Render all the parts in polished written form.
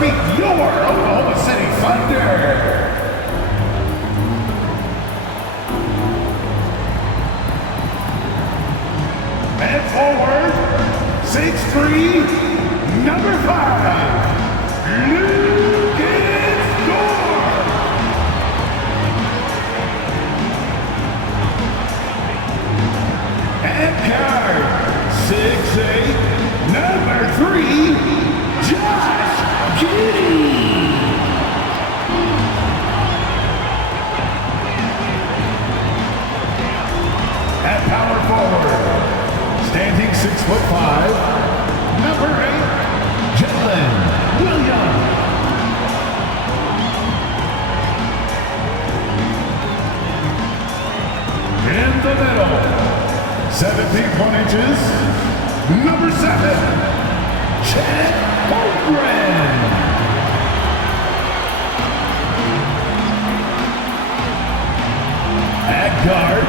meet your Oklahoma City Thunder. And forward, 6'3", number 5, Lucas Dort. And guard, 6'8", number 3, Josh Giddey. At power forward, standing 6'5", number 8, Jalen Williams. In the middle, 17 inches, number 7, Chet Holmgren. At guard,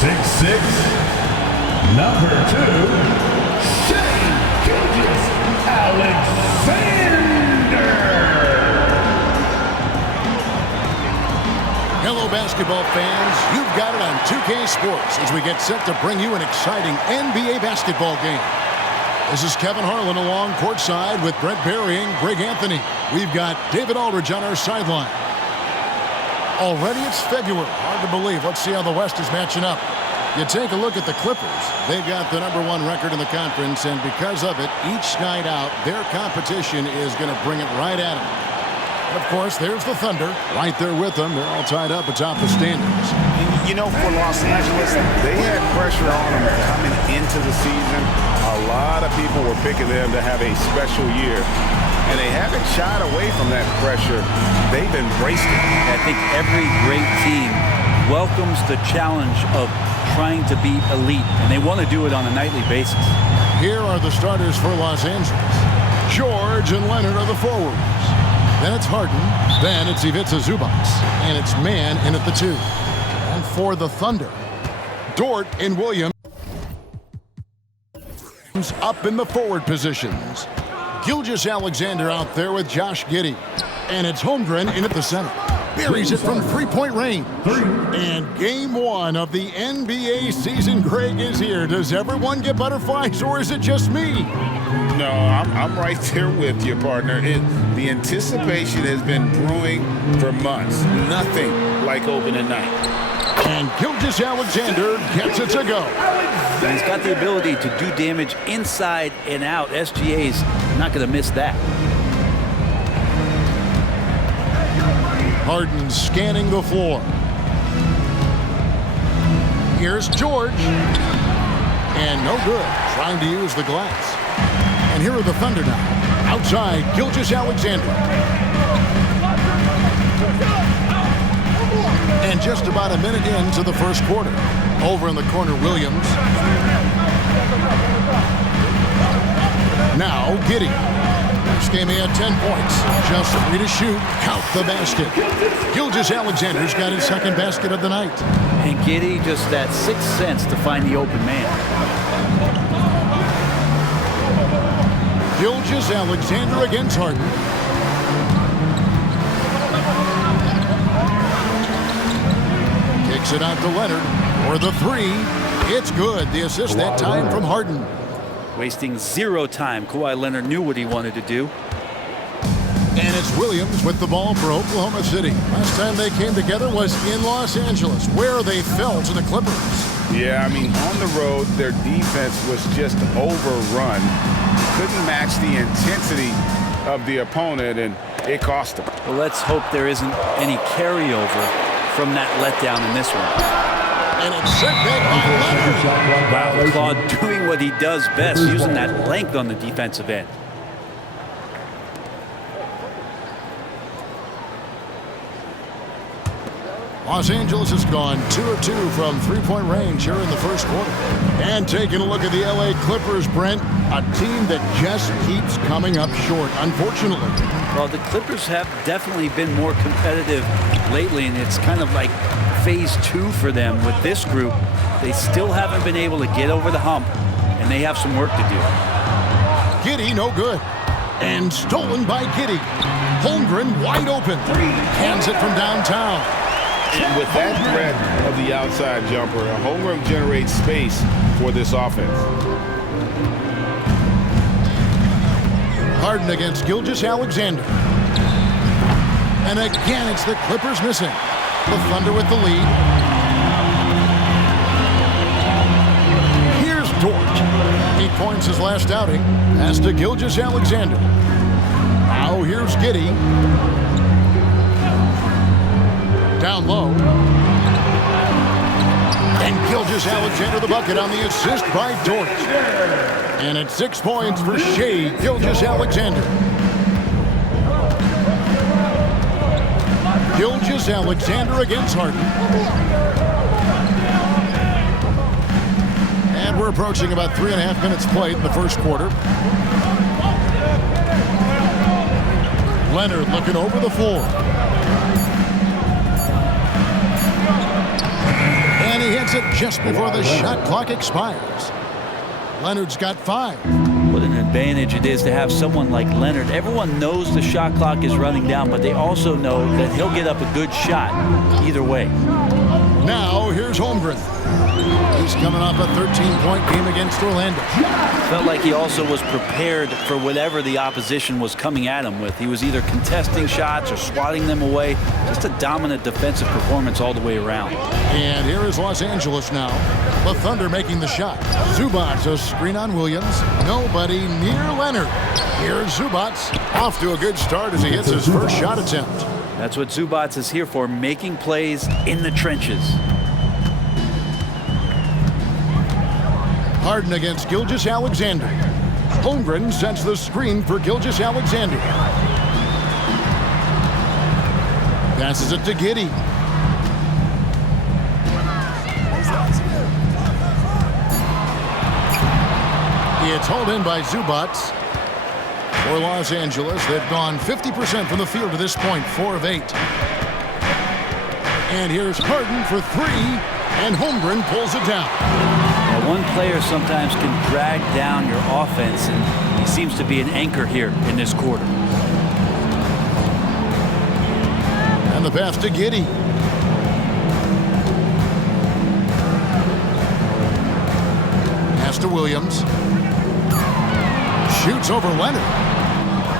6'6", number 2, Shai Gilgeous-Alexander. Hello, basketball fans. You've got it on 2K Sports as we get set to bring you an exciting NBA basketball game. This is Kevin Harlan along courtside with Brent Barry and Greg Anthony. We've got David Aldridge on our sideline. Already it's February. Hard to believe. Let's see how the West is matching up. You take a look at the Clippers. They've got the #1 record in the conference, and because of it, each night out, their competition is going to bring it right at them. And of course, there's the Thunder right there with them. They're all tied up atop the standings. You know, for Los Angeles, they had pressure on them coming into the season. A lot of people were picking them to have a special year, and they haven't shied away from that pressure. They've embraced it. I think every great team welcomes the challenge of trying to be elite, and they want to do it on a nightly basis. Here are the starters for Los Angeles. George and Leonard are the forwards. Then it's Harden. Then it's Ivica Zubac. And it's Mann in at the 2. And for the Thunder, Dort and Williams up in the forward positions. Gilgeous-Alexander out there with Josh Giddey. And it's Holmgren in at the center. Buries it from three-point range. And game 1 of the NBA season, Greg, is here. Does everyone get butterflies, or is it just me? No, I'm right there with you, partner. The anticipation has been brewing for months. Nothing like opening night. And Gilgeous-Alexander gets it to go. And he's got the ability to do damage inside and out. SGA's not going to miss that. Harden scanning the floor. Here's George. And no good. Trying to use the glass. And here are the Thunder now. Outside, Gilgeous-Alexander. And just about a minute into the first quarter. Over in the corner, Williams. Now, Giddey. This game he had 10 points. Just 3 to shoot. Count the basket. Gilgeous-Alexander's got his second basket of the night. And Giddey just that sixth sense to find the open man. Gilgeous-Alexander against Harden. Kicks it out to Leonard for the 3. It's good. The assist that time from Harden. Wasting 0 time. Kawhi Leonard knew what he wanted to do. And it's Williams with the ball for Oklahoma City. Last time they came together was in Los Angeles, where they fell to the Clippers. Yeah, I mean, on the road, their defense was just overrun. Couldn't match the intensity of the opponent, and it cost them. Well, let's hope there isn't any carryover from that letdown in this one. And it's sent back by Leonard. Wow, Claude doing what he does best, using that length on the defensive end. Los Angeles has gone 2 of 2 from three-point range here in the first quarter. And taking a look at the LA Clippers, Brent, a team that just keeps coming up short, unfortunately. Well, the Clippers have definitely been more competitive lately, and it's kind of like phase 2 for them with this group. They still haven't been able to get over the hump, and they have some work to do. Giddey, no good. And stolen by Giddey. Holmgren wide open. Hands it from downtown. And with that threat of the outside jumper, Holmgren generates space for this offense. Harden against Gilgeous-Alexander. And again, it's the Clippers missing. The Thunder with the lead. Here's Dort. 8 points his last outing. Pass to Gilgeous-Alexander. Now here's Giddey. Down low. And Gilgeous-Alexander the bucket on the assist by Dort. And it's 6 points for Shai Gilgeous-Alexander. Gilgeous-Alexander against Harden. And we're approaching about 3.5 minutes played in the first quarter. Leonard looking over the floor. And he hits it just before the shot clock expires. Leonard's got 5. What an advantage it is to have someone like Leonard. Everyone knows the shot clock is running down, but they also know that he'll get up a good shot either way. Now here's Holmgren. He's coming off a 13-point game against Orlando. Felt like he also was prepared for whatever the opposition was coming at him with. He was either contesting shots or swatting them away. Just a dominant defensive performance all the way around. And here is Los Angeles now. The Thunder making the shot. Zubac, a screen on Williams. Nobody near Leonard. Here's Zubac. Off to a good start as he hits his first shot attempt. That's what Zubac is here for, making plays in the trenches. Harden against Gilgeous-Alexander. Holmgren sets the screen for Gilgeous-Alexander. Passes it to Giddey. It's hauled in by Zubac. For Los Angeles, they've gone 50% from the field to this point, 4 of 8. And here's Harden for 3, and Holmgren pulls it down. Now, one player sometimes can drag down your offense, and he seems to be an anchor here in this quarter. And the pass to Giddey. Pass to Williams. Shoots over Leonard.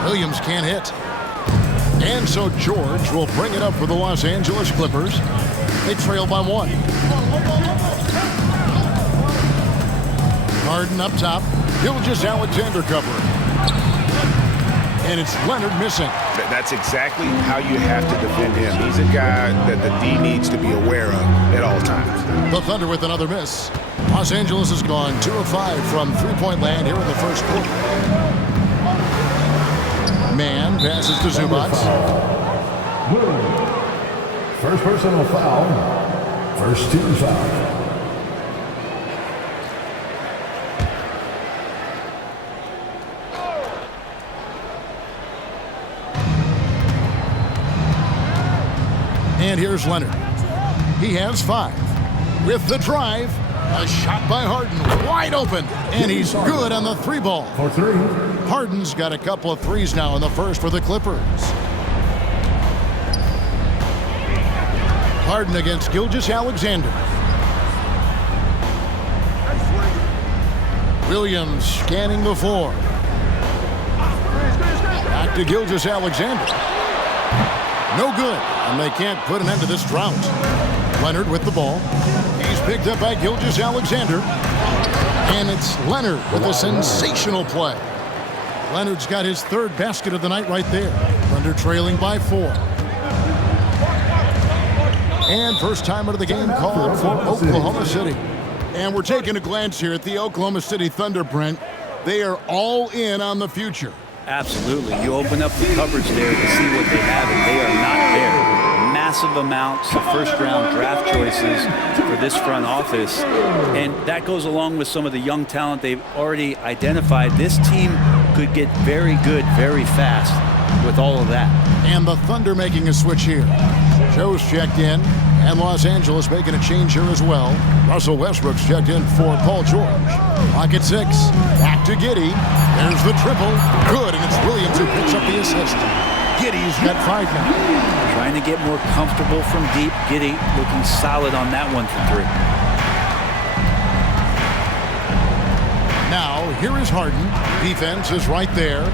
Williams can't hit. And so George will bring it up for the Los Angeles Clippers. They trail by 1. Harden up top. Gilgeous-Alexander covering. And it's Leonard missing. That's exactly how you have to defend him. He's a guy that the D needs to be aware of at all times. The Thunder with another miss. Los Angeles has gone 2 of 5 from three-point land here in the first quarter. Man passes to Zubac. First personal foul. First team foul. And here's Leonard. He has 5. With the drive, a shot by Harden, wide open, and he's good on the 3 ball. For 3. Harden's got a couple of threes now in the first for the Clippers. Harden against Gilgeous-Alexander. Williams scanning the floor. Back to Gilgeous-Alexander. No good, and they can't put an end to this drought. Leonard with the ball. He's picked up by Gilgeous-Alexander. And it's Leonard with a sensational play. Leonard's got his 3rd basket of the night right there. Thunder trailing by 4. And first time out of the game called for Oklahoma City. And we're taking a glance here at the Oklahoma City Thunder, Brent. They are all in on the future. Absolutely. You open up the coverage there to see what they have, and they are not there. Massive amounts of first-round draft choices for this front office. And that goes along with some of the young talent they've already identified. This team could get very good very fast with all of that. And the Thunder making a switch here. Joe's checked in, And Los Angeles making a change here as well. Russell Westbrook's checked in for Paul George. Clock at 6. Back to Giddey. There's the triple. Good, and it's Williams who picks up the assist. Giddey's got 5 now. Trying to get more comfortable from deep. Giddey looking solid on that one for 3. Now, here is Harden. Defense is right there.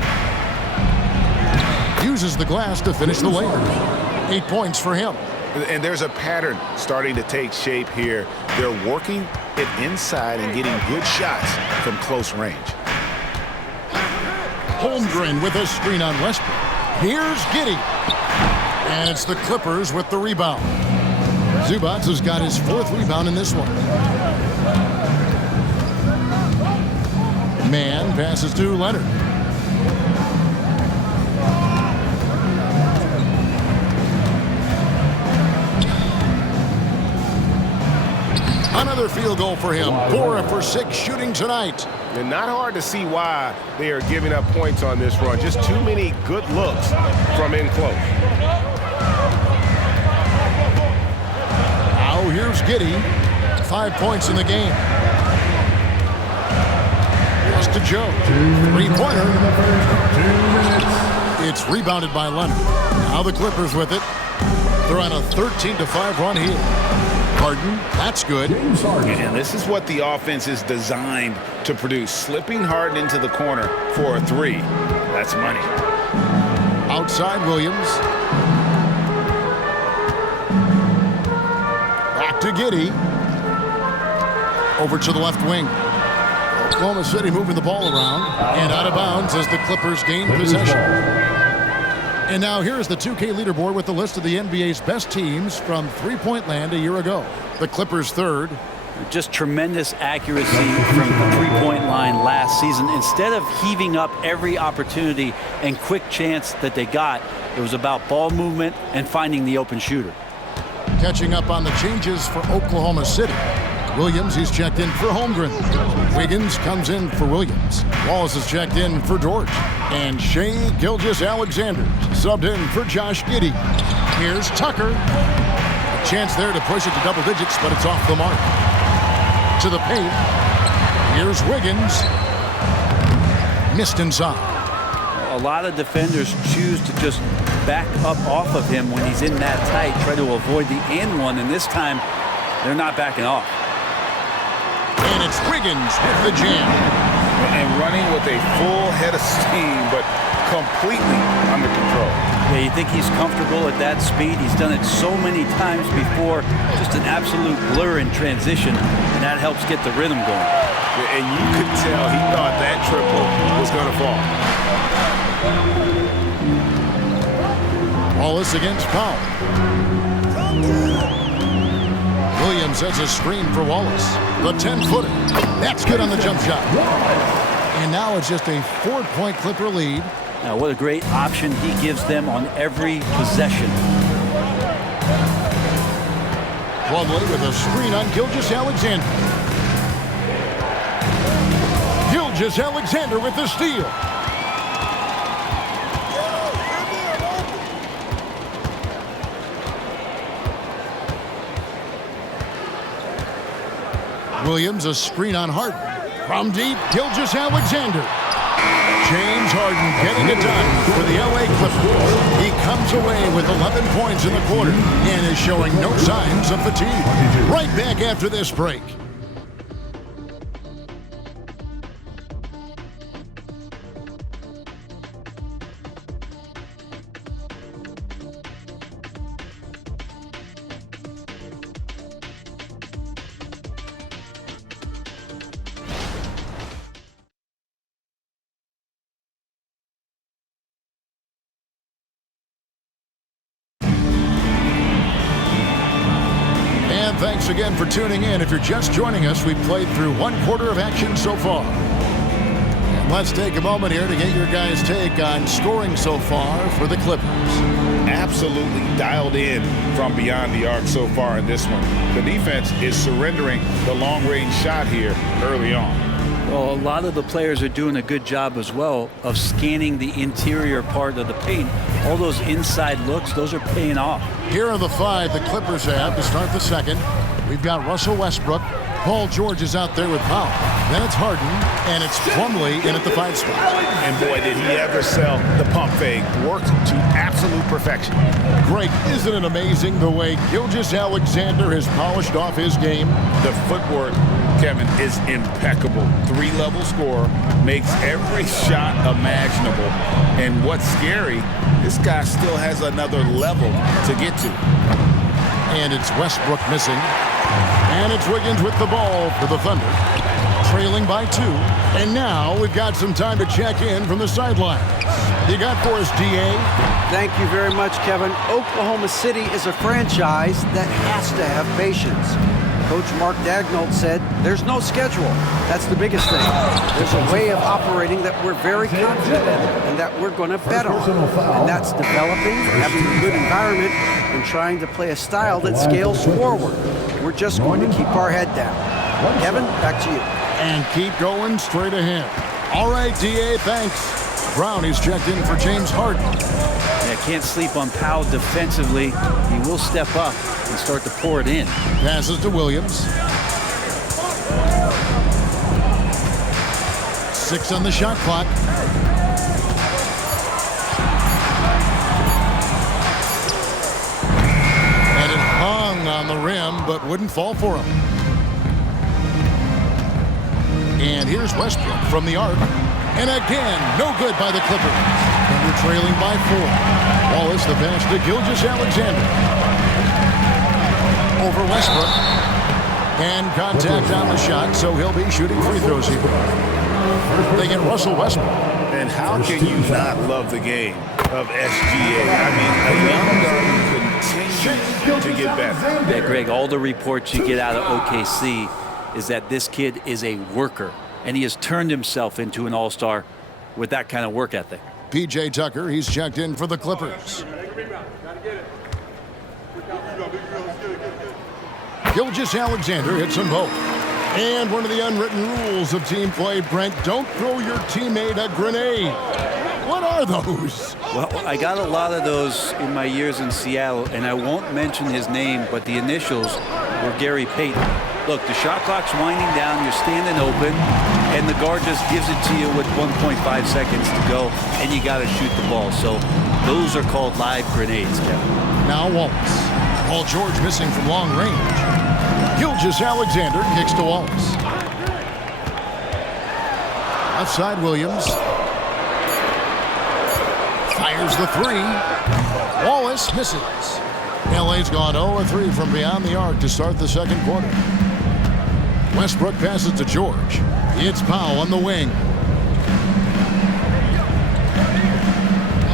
Uses the glass to finish the layup. 8 points for him. And there's a pattern starting to take shape here. They're working it inside and getting good shots from close range. Holmgren with a screen on Westbrook. Here's Giddey. And it's the Clippers with the rebound. Zubac has got his 4th rebound in this one. Man passes to Leonard. Another field goal for him. 4 for 6 shooting tonight. And not hard to see why they are giving up points on this run. Just too many good looks from in close. Now here's Giddey. 5 points in the game. Pass to Joe. 3-pointer. It's rebounded by Leonard. Now the Clippers with it. They're on a 13-5 run here. Harden, that's good. And this is what the offense is designed to produce. Slipping Harden into the corner for a 3. That's money. Outside Williams. Back to Giddey. Over to the left wing. Oklahoma City moving the ball around. And out of bounds as the Clippers gain possession. And now here's the 2K leaderboard with the list of the NBA's best teams from three-point land a year ago. The Clippers 3rd. Just tremendous accuracy from the three-point line last season. Instead of heaving up every opportunity and quick chance that they got, it was about ball movement and finding the open shooter. Catching up on the changes for Oklahoma City. Williams, he's checked in for Holmgren. Wiggins comes in for Williams. Wallace is checked in for George. And Shai Gilgeous-Alexander subbed in for Josh Giddey. Here's Tucker. A chance there to push it to double digits, but it's off the mark. To the paint. Here's Wiggins. Missed inside. A lot of defenders choose to just back up off of him when he's in that tight, try to avoid the and one, and this time they're not backing off. And it's Wiggins with the jam. And running with a full head of steam, but completely under control. Yeah, you think he's comfortable at that speed. He's done it so many times before. Just an absolute blur in transition, and that helps get the rhythm going. And you could tell he thought that triple was going to fall. Wallace against Powell. Williams has a screen for Wallace. The 10-footer. That's good on the jump shot. And now it's just a 4-point Clipper lead. Now, what a great option he gives them on every possession. Plumlee with a screen on Gilgeous-Alexander. Gilgeous-Alexander with the steal. Williams, a screen on Harden. From deep, Gilgeous-Alexander. James Harden getting it done for the LA Clippers. He comes away with 11 points in the quarter and is showing no signs of fatigue. Right back after this break. Thanks again for tuning in. If you're just joining us, we've played through 1 quarter of action so far. And let's take a moment here to get your guys' take on scoring so far for the Clippers. Absolutely dialed in from beyond the arc so far in this one. The defense is surrendering the long-range shot here early on. Well, a lot of the players are doing a good job as well of scanning the interior part of the paint. All those inside looks, those are paying off. Here are the 5 the Clippers have to start the second. We've got Russell Westbrook. Paul George is out there with Powell. Then it's Harden, and it's Plumlee in at the 5 spot. And boy, did he ever sell the pump fake. Worked to absolute perfection. Greg, isn't it amazing the way Gilgeous-Alexander has polished off his game? The footwork, Kevin, is impeccable. 3-level scorer, makes every shot imaginable. And what's scary, this guy still has another level to get to. And it's Westbrook missing. And it's Wiggins with the ball for the Thunder. Trailing by 2. And now we've got some time to check in from the sidelines. You got for us, D.A.? Thank you very much, Kevin. Oklahoma City is a franchise that has to have patience. Coach Mark Daigneault said there's no schedule. That's the biggest thing. There's a way of operating that we're very confident in and that we're going to bet on. And that's developing, having a good environment, and trying to play a style that scales forward. We're just going to keep our head down. Kevin, back to you. And keep going straight ahead. All right, D.A., thanks. Brownie's checked in for James Harden. Yeah, can't sleep on Powell defensively. He will step up and start to pour it in. Passes to Williams. 6 on the shot clock. And it hung on the rim, but wouldn't fall for him. And here's Westbrook from the arc. And again, no good by the Clippers. And we're trailing by 4. Wallace the pass to Gilgeous-Alexander. Over Westbrook. And contact on the shot, so he'll be shooting free throws here. They get Russell Westbrook. And how can you not love the game of SGA? I mean, a young guy who continues to get better. Yeah, Greg, all the reports you get out of OKC is that this kid is a worker, and he has turned himself into an all-star with that kind of work ethic. P.J. Tucker, he's checked in for the Clippers. Gilgeous-Alexander hits them both. And one of the unwritten rules of team play, Brent, don't throw your teammate a grenade. What are those? Well, I got a lot of those in my years in Seattle, and I won't mention his name, but the initials were Gary Payton. Look, the shot clock's winding down, you're standing open, and the guard just gives it to you with 1.5 seconds to go, and you got to shoot the ball. So those are called live grenades, Kevin. Now Wallace. Paul George missing from long range. Gilgeous-Alexander kicks to Wallace. Left side, Williams. Fires the 3. Wallace misses. LA's gone 0-3 from beyond the arc to start the second quarter. Westbrook passes to George. It's Powell on the wing.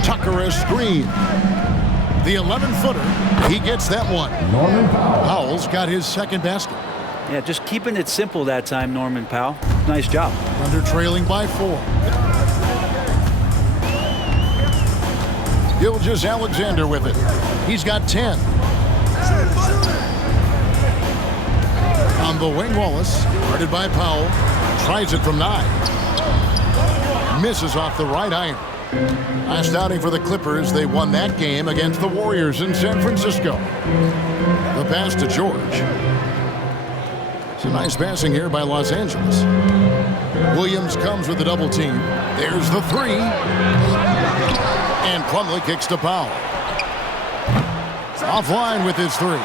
Tucker a screen. The 11-footer, he gets that one. Norman Powell. Powell's got his second basket. Yeah, just keeping it simple that time, Norman Powell. Nice job. Under trailing by 4. Gilgeous-Alexander with it. He's got 10. On the wing, Wallace, guarded by Powell, tries it from 9. Misses off the right iron. Last outing for the Clippers, they won that game against the Warriors in San Francisco. The pass to George. It's a nice passing here by Los Angeles. Williams comes with the double team. There's the 3. And Plumlee kicks to Powell. Offline with his 3.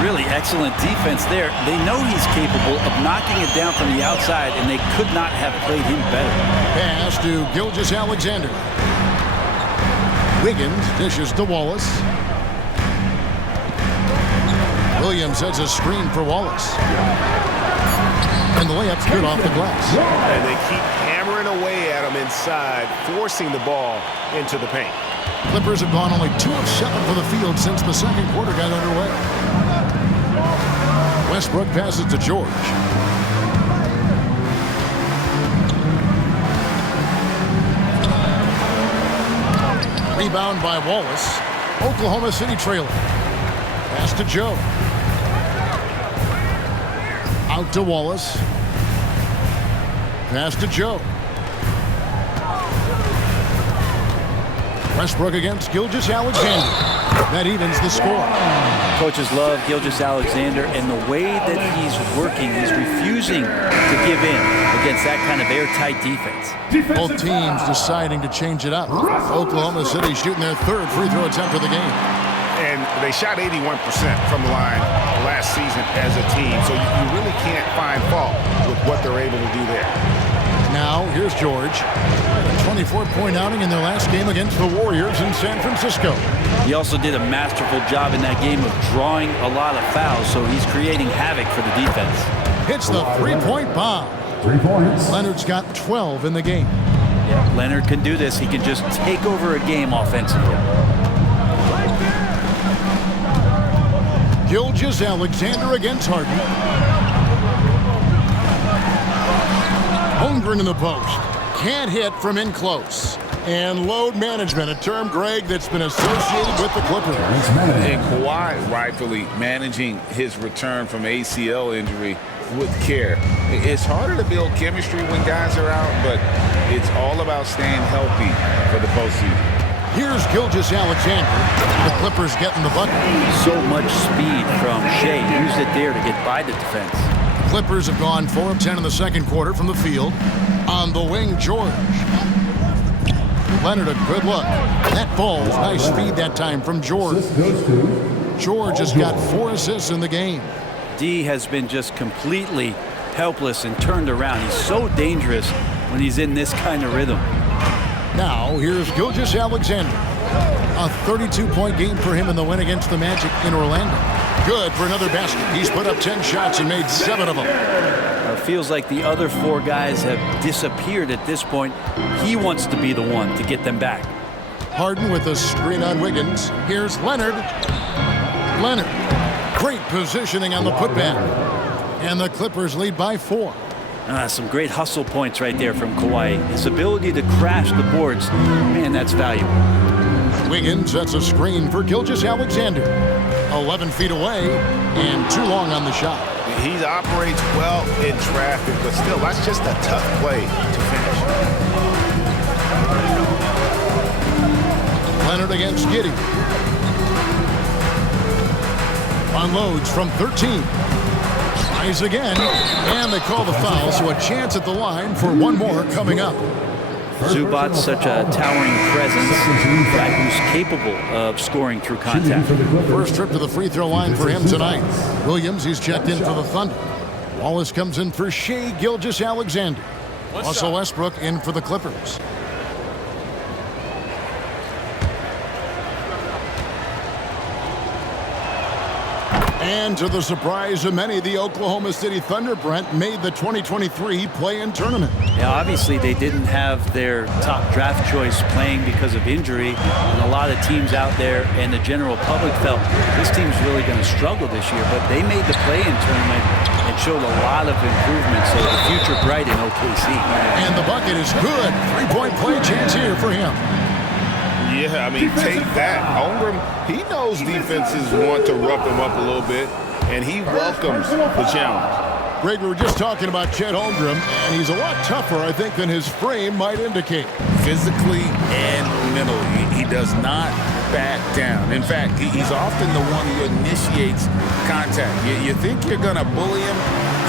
Really excellent defense there. They know he's capable of knocking it down from the outside, and they could not have played him better. Pass to Gilgeous-Alexander. Wiggins dishes to Wallace. Williams sets a screen for Wallace. And the layup's good off the glass. And they keep hammering away at him inside, forcing the ball into the paint. Clippers have gone only 2 of 7 for the field since the second quarter got underway. Westbrook passes to George. Rebound by Wallace. Oklahoma City trailing. Pass to Joe. Out to Wallace. Pass to Joe. Westbrook against Gilgeous-Alexander. That evens the score. Coaches love Gilgeous-Alexander, and the way that he's working, he's refusing to give in against that kind of airtight defense. Both teams deciding to change it up. Oklahoma City shooting their third free throw attempt of the game. And they shot 81% from the line last season as a team, so you really can't find fault with what they're able to do there. Now, here's George. A 24-point outing in their last game against the Warriors in San Francisco. He also did a masterful job in that game of drawing a lot of fouls, so he's creating havoc for the defense. Hits the three-point bomb. 3 points. Leonard's got 12 in the game. Yeah, Leonard can do this. He can just take over a game offensively. Gilgeous-Alexander against Harden. Holmgren in the post. Can't hit from in close. And load management, a term, Greg, that's been associated with the Clippers. And Kawhi rightfully managing his return from ACL injury with care. It's harder to build chemistry when guys are out, but it's all about staying healthy for the postseason. Here's Gilgeous-Alexander. The Clippers getting the bucket. So much speed from Shea. Used it there to get by the defense. Clippers have gone 4 of 10 in the second quarter from the field. On the wing, George. Leonard, a good look. That ball's nice feed that time from George. George has got 4 assists in the game. D has been just completely helpless and turned around. He's so dangerous when he's in this kind of rhythm. Now, here's Gilgeous-Alexander. A 32-point game for him in the win against the Magic in Orlando. Good for another basket. He's put up 10 shots and made 7 of them. Feels like the other 4 guys have disappeared at this point. He wants to be the one to get them back. Harden with a screen on Wiggins. Here's Leonard. Leonard. Great positioning on the putback. And the Clippers lead by 4. Some great hustle points right there from Kawhi. His ability to crash the boards, man, that's valuable. Wiggins sets a screen for Gilgeous-Alexander. 11 feet away and too long on the shot. He operates well in traffic, but still, that's just a tough play to finish. Leonard against Giddey. Unloads from 13. Tries again, and they call the foul, so a chance at the line for one more coming up. Zubac's such a towering presence, a guy who's capable of scoring through contact. First trip to the free throw line for him tonight. Williams, he's checked in for the Thunder. Wallace comes in for Shea Gilgeous-Alexander. Russell Westbrook in for the Clippers. And to the surprise of many, the Oklahoma City Thunder, Brent, made the 2023 play-in tournament. Yeah, obviously they didn't have their top draft choice playing because of injury, and a lot of teams out there and the general public felt this team's really going to struggle this year, but they made the play-in tournament and showed a lot of improvement, so the future bright in OKC. And the bucket is good. 3-point play chance here for him. Yeah, I mean, take that. Holmgren, he knows defenses want to rough him up a little bit, and he welcomes the challenge. Greg, we were just talking about Chet Holmgren, and he's a lot tougher, I think, than his frame might indicate. Physically and mentally, he does not back down. In fact, he's often the one who initiates contact. You think you're going to bully him,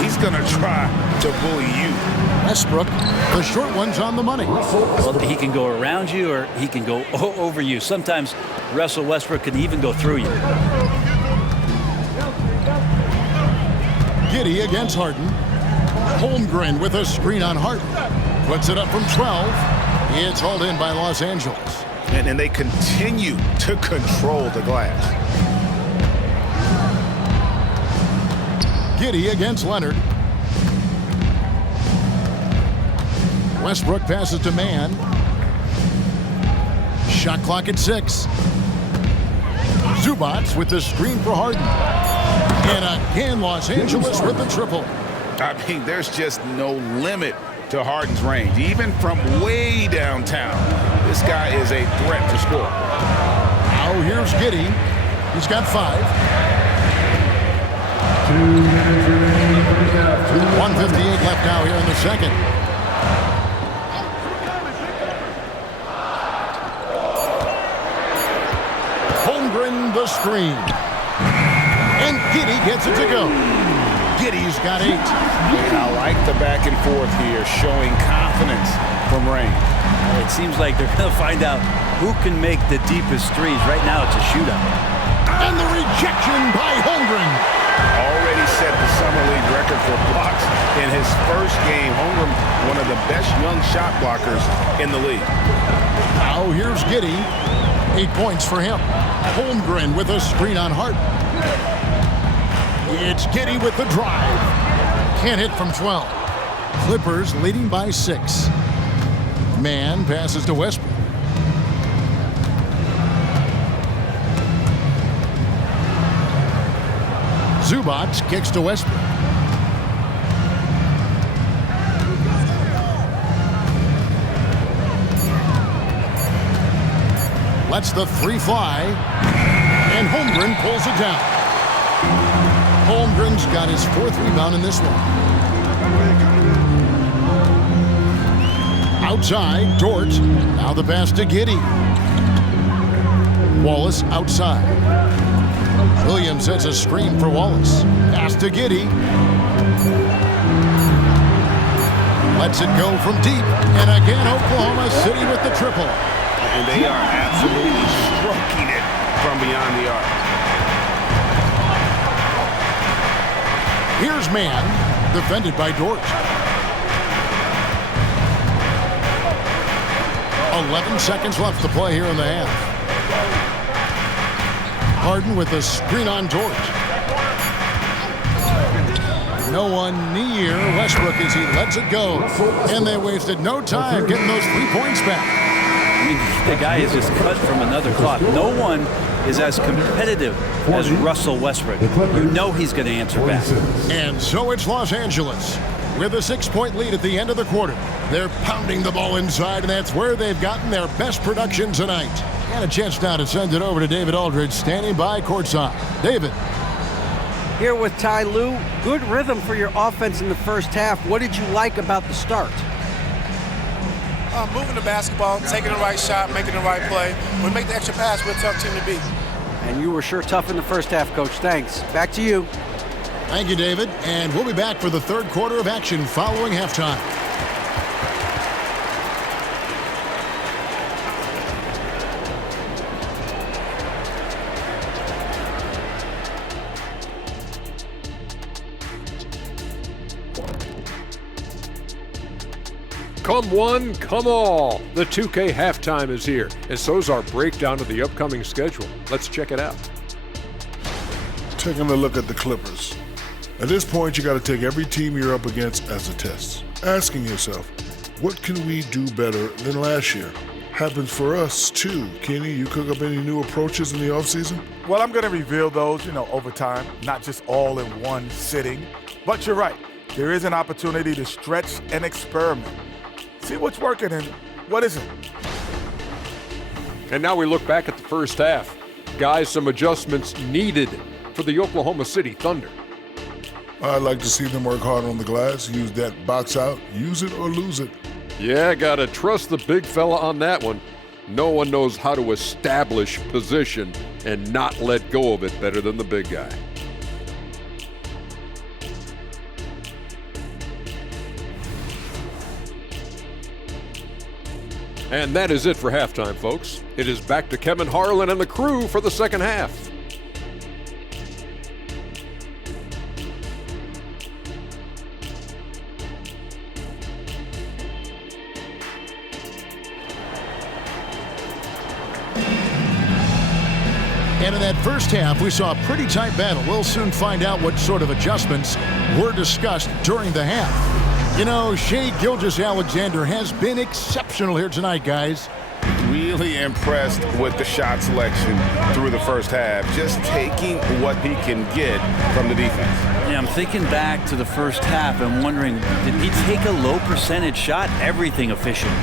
he's going to try to bully you. Westbrook, the short one's on the money. Well, he can go around you or he can go over you. Sometimes Russell Westbrook can even go through you. Giddey against Harden. Holmgren with a screen on Harden. Puts it up from 12. It's hauled in by Los Angeles. And they continue to control the glass. Giddey against Leonard. Westbrook passes to Mann. Shot clock at 6. Zubac with the screen for Harden. And again, Los Angeles with the triple. I mean, there's just no limit to Harden's range. Even from way downtown, this guy is a threat to score. Now here's Giddey. He's got 5. 2 minutes remaining. 1:58 left now here in the second. the screen. And Giddey gets it to go. Giddey's got 8. I like the back and forth here, showing confidence from Rain. It seems like they're going to find out who can make the deepest threes. Right now, it's a shootout. And the rejection by Holmgren. Already set the Summer League record for blocks in his first game. Holmgren, one of the best young shot blockers in the league. Now here's Giddey. 8 points for him. Holmgren with a screen on Hart. It's Giddey with the drive. Can't hit from 12. Clippers leading by 6. Mann passes to Westbrook. Zubac kicks to Westbrook. Lets the 3 fly. And Holmgren pulls it down. Holmgren's got his 4th rebound in this one. Outside, Dort. Now the pass to Giddey. Wallace outside. Williams sets a screen for Wallace. Pass to Giddey. Lets it go from deep. And again, Oklahoma City with the triple. And they are absolutely stroking it from beyond the arc. Here's Mann, defended by Dort. 11 seconds left to play here in the half. Harden with a screen on Dort. No one near Westbrook as he lets it go. And they wasted no time getting those 3 points back. I mean, the guy is just cut from another cloth. No one is as competitive as Russell Westbrook. You know he's going to answer back. And so it's Los Angeles with a 6-point lead at the end of the quarter. They're pounding the ball inside, and that's where they've gotten their best production tonight. And a chance now to send it over to David Aldridge, standing by courtside. David. Here with Ty Lue, good rhythm for your offense in the first half. What did you like about the start? Moving the basketball, taking the right shot, making the right play. When we make the extra pass, we're a tough team to beat. And you were sure tough in the first half, Coach. Thanks. Back to you. Thank you, David. And we'll be back for the third quarter of action following halftime. Come one, come all. The 2K halftime is here, and so's our breakdown of the upcoming schedule. Let's check it out. Taking a look at the Clippers. At this point, you got to take every team you're up against as a test. Asking yourself, what can we do better than last year? Happens for us, too. Kenny, you cook up any new approaches in the offseason? Well, I'm going to reveal those, over time, not just all in one sitting. But you're right. There is an opportunity to stretch and experiment. See what's working and what isn't. And now we look back at the first half. Guys, some adjustments needed for the Oklahoma City Thunder. I'd like to see them work hard on the glass, use that box out, use it or lose it. Yeah, gotta trust the big fella on that one. No one knows how to establish position and not let go of it better than the big guy. And that is it for halftime, folks. It is back to Kevin Harlan and the crew for the second half. And in that first half, we saw a pretty tight battle. We'll soon find out what sort of adjustments were discussed during the half. Shai Gilgeous-Alexander has been exceptional here tonight, guys. Really impressed with the shot selection through the first half. Just taking what he can get from the defense. Yeah, I'm thinking back to the first half and wondering, did he take a low percentage shot? Everything efficient.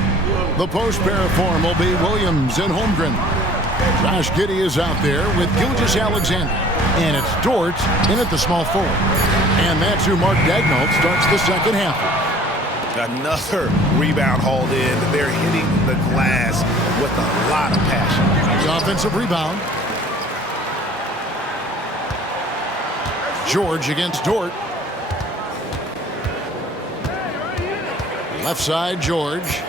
The post pair of form will be Williams and Holmgren. Josh Giddey is out there with Gilgeous-Alexander. And it's Dort in at the small forward. And that's who Mark Daigneault starts the second half. Another rebound hauled in. They're hitting the glass with a lot of passion. The offensive rebound. George against Dort. Left side, George.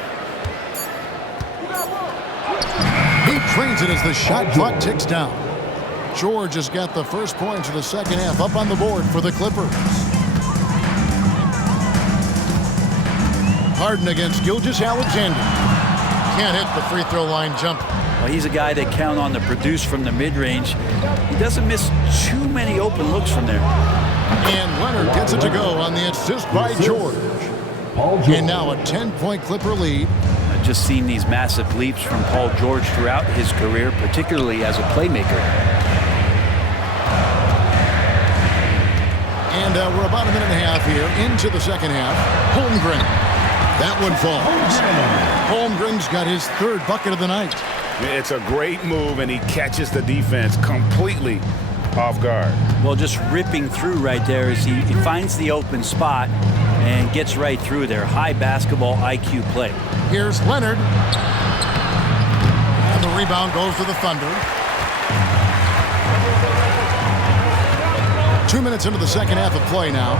He trains it as the shot clock ticks down. George has got the first points of the second half up on the board for the Clippers. Harden against Gilgeous-Alexander. Can't hit the free throw line jump. Well, he's a guy they count on to produce from the mid-range. He doesn't miss too many open looks from there. And Leonard gets it to go on the assist by George. And now a 10-point Clipper lead. I've just seen these massive leaps from Paul George throughout his career, particularly as a playmaker. And we're about a minute and a half here into the second half. Holmgren. That one falls. Holmgren's got his third bucket of the night. It's a great move, and he catches the defense completely off guard. Well, just ripping through right there as he finds the open spot and gets right through there. High basketball IQ play. Here's Leonard. And the rebound goes to the Thunder. 2 minutes into the second half of play now.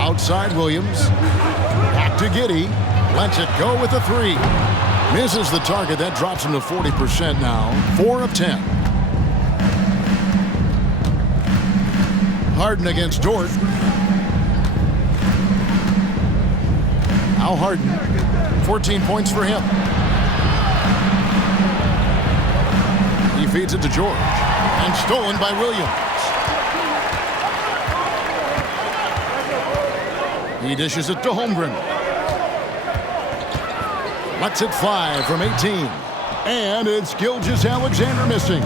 Outside Williams. Back to Giddey. Lets it go with the three. Misses the target. That drops him to 40% now. 4 of 10. Harden against Dort. Al Harden. 14 points for him. He feeds it to George. And stolen by Williams. He dishes it to Holmgren. Lets it fly from 18. And it's Gilgeous-Alexander missing.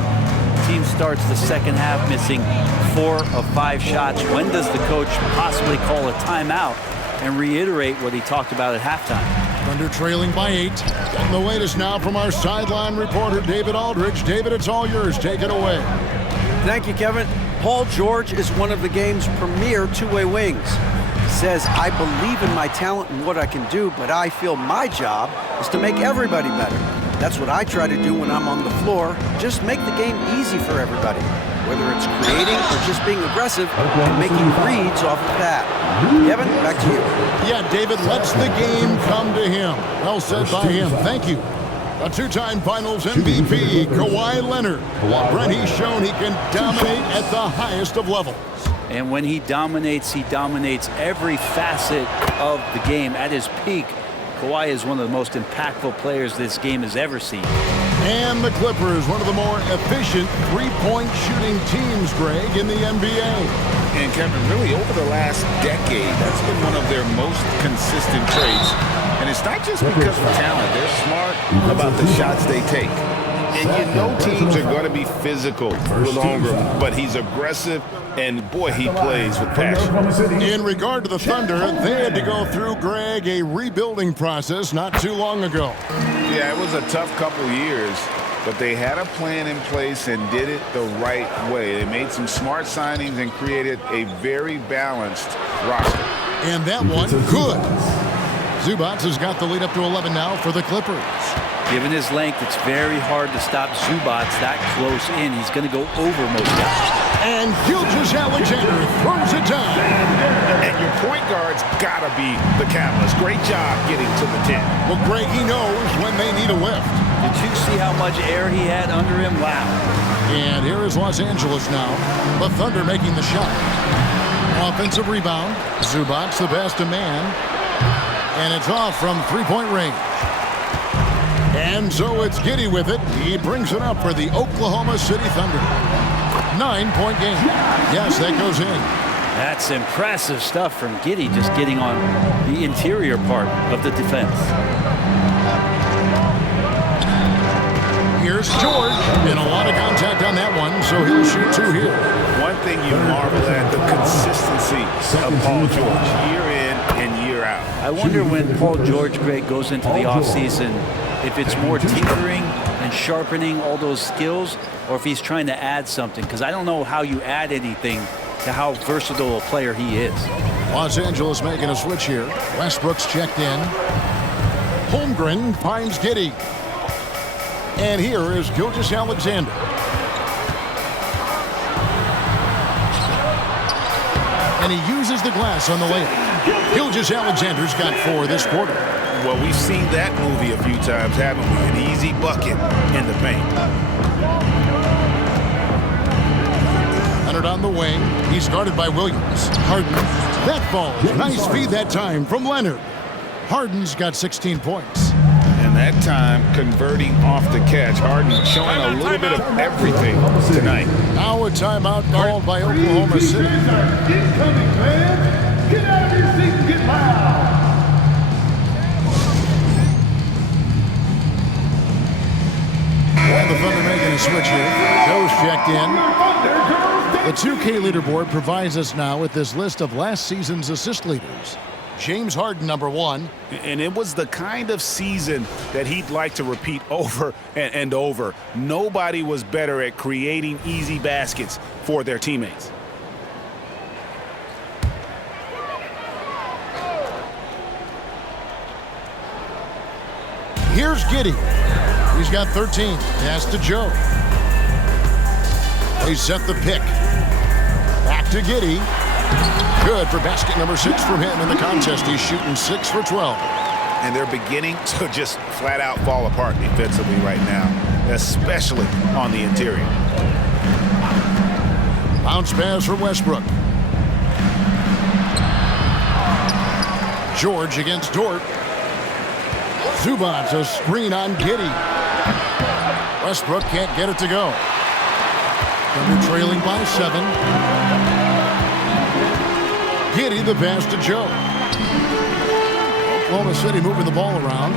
Team starts the second half missing 4 of 5 shots. When does the coach possibly call a timeout and reiterate what he talked about at halftime? Thunder trailing by 8. And the latest now from our sideline reporter, David Aldridge. David, it's all yours. Take it away. Thank you, Kevin. Paul George is one of the game's premier two-way wings. He says, I believe in my talent and what I can do, but I feel my job is to make everybody better. That's what I try to do when I'm on the floor. Just make the game easy for everybody. Whether it's creating or just being aggressive and making reads off of that. Kevin, back to you. Yeah, David lets the game come to him. Well said by him. Thank you. A two-time Finals MVP, Kawhi Leonard. Brent, he's shown he can dominate at the highest of levels. And when he dominates every facet of the game at his peak. Kawhi is one of the most impactful players this game has ever seen. And the Clippers, one of the more efficient three-point shooting teams, Greg, in the NBA. And Kevin, really over the last decade, that's been one of their most consistent traits. And it's not just because of talent. They're smart about the shots they take. And you know teams are going to be physical with Holmgren, but he's aggressive, and boy, he plays with passion. In regard to the Thunder, they had to go through, Greg, a rebuilding process not too long ago. Yeah, it was a tough couple years, but they had a plan in place and did it the right way. They made some smart signings and created a very balanced roster. And that one, good. Zubac has got the lead up to 11 now for the Clippers. Given his length, it's very hard to stop Zubac that close in. He's going to go over most guys. And Gilgeous-Alexander throws it down. And your point guard's got to be the catalyst. Great job getting to the 10. Well, Greg, he knows when they need a lift. Did you see how much air he had under him? Wow. And here is Los Angeles now. The Thunder making the shot. Offensive rebound. Zubac, the best of man. And it's off from three-point range. And so it's Giddey with it. He brings it up for the Oklahoma City Thunder. 9-point game. Yes, that goes in. That's impressive stuff from Giddey, just getting on the interior part of the defense. Here's George. And a lot of contact on that one, so he'll shoot 2 here. One thing you marvel at, the consistency of Paul George, year in and year out. I wonder when Paul George, Greg, goes into the offseason, if it's more tinkering and sharpening all those skills, or if he's trying to add something, because I don't know how you add anything to how versatile a player he is. Los Angeles making a switch here. Westbrook's checked in. Holmgren finds Giddey. And here is Gilgeous-Alexander. and he uses the glass on the layup. Gilgeous-Alexander's got 4 this quarter. Well, we've seen that movie a few times, haven't we? An easy bucket in the paint. Leonard on the wing. He's guarded by Williams. Harden. That ball. Nice feed that time from Leonard. Harden's got 16 points. And that time, converting off the catch. Harden showing a little bit of everything tonight. Now a timeout called by Oklahoma City. Incoming, fans. Get out of your seat and get loud. And the Thunder making a switch here. Joe's checked in. The 2K leaderboard provides us now with this list of last season's assist leaders. James Harden, number 1. And it was the kind of season that he'd like to repeat over and over. Nobody was better at creating easy baskets for their teammates. Here's Giddey. He's got 13. Pass to Joe. They set the pick. Back to Giddey. Good for basket number 6 from him in the contest. He's shooting 6 for 12. And they're beginning to just flat out fall apart defensively right now, especially on the interior. Bounce pass for Westbrook. George against Dort. Zubac, a screen on Giddey. Westbrook can't get it to go. Thunder trailing by 7. Giddey the pass to Joe. Oklahoma City moving the ball around.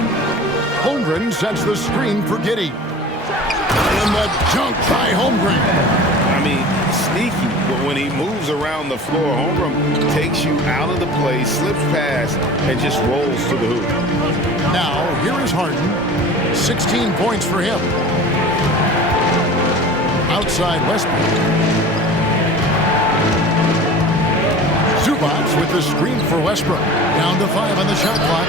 Holmgren sets the screen for Giddey. And the dunk by Holmgren. I mean, sneaky, but when he moves around the floor, Holmgren takes you out of the play, slips past, and just rolls to the hoop. Now, here is Harden. 16 points for him. Outside Westbrook. Zubac with the screen for Westbrook. Down to 5 on the shot clock.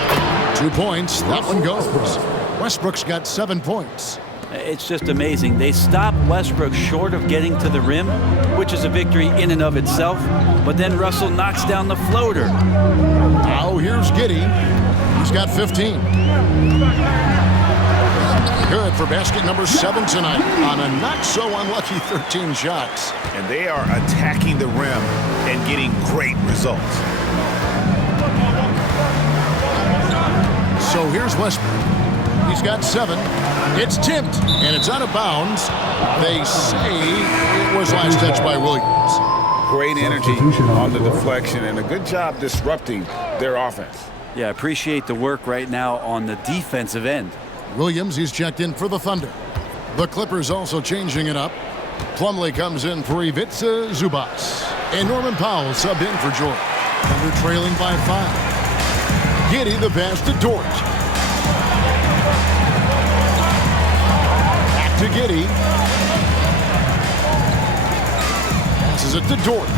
2 points. That one goes. Westbrook's got 7 points. It's just amazing. They stop Westbrook short of getting to the rim, which is a victory in and of itself. But then Russell knocks down the floater. Now here's Giddey. He's got 15. Good for basket number 7 tonight on a not-so-unlucky 13 shots. And they are attacking the rim and getting great results. So here's Westbrook. He's got 7. It's tipped, and it's out of bounds. They say it was last touched by Williams. Great energy on the deflection, and a good job disrupting their offense. Yeah, appreciate the work right now on the defensive end. Williams, he's checked in for the Thunder. The Clippers also changing it up. Plumlee comes in for Ivica Zubac. And Norman Powell subbed in for George. Thunder trailing by 5. Giddey the pass to Dort. Back to Giddey. Passes it to Dort.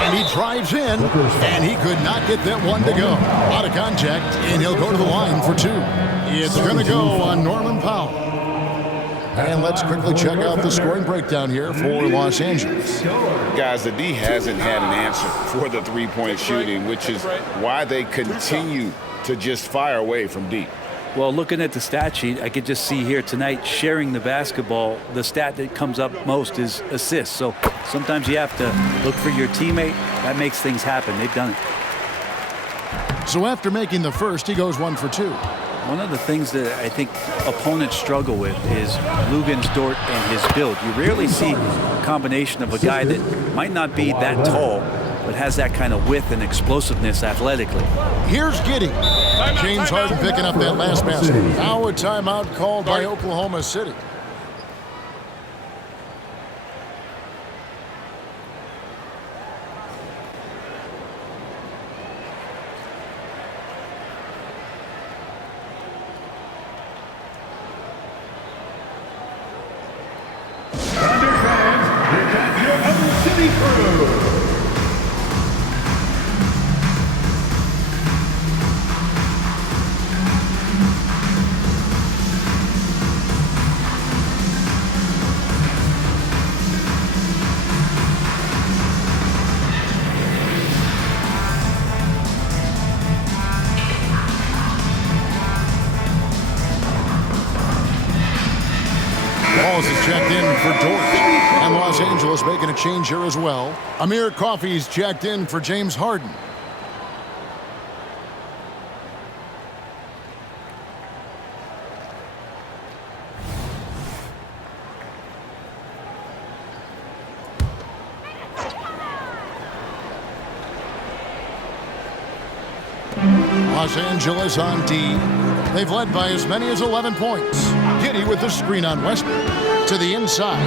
And he drives in, and he could not get that one to go. Out of contact, and he'll go to the line for 2. It's going to go on Norman Powell. And let's quickly check out the scoring breakdown here for Los Angeles. Guys, the D hasn't had an answer for the three-point shooting, which is why they continue to just fire away from deep. Well, looking at the stat sheet, I could just see here tonight sharing the basketball. The stat that comes up most is assists. So sometimes you have to look for your teammate. That makes things happen. They've done it. So after making the first, he goes 1 for 2. One of the things that I think opponents struggle with is Luguentz Dort and his build. You rarely see a combination of a guy that might not be that tall, but has that kind of width and explosiveness athletically. Here's Giddey. James Harden picking up that last basket. Now a timeout called by Oklahoma City. Thunder fans, here comes your own city crew. Wallace is checked in for Dort. And Los Angeles making a change here as well. Amir Coffey's checked in for James Harden. Los Angeles on D. They've led by as many as 11 points. Giddey with the screen on Westbrook. To the inside.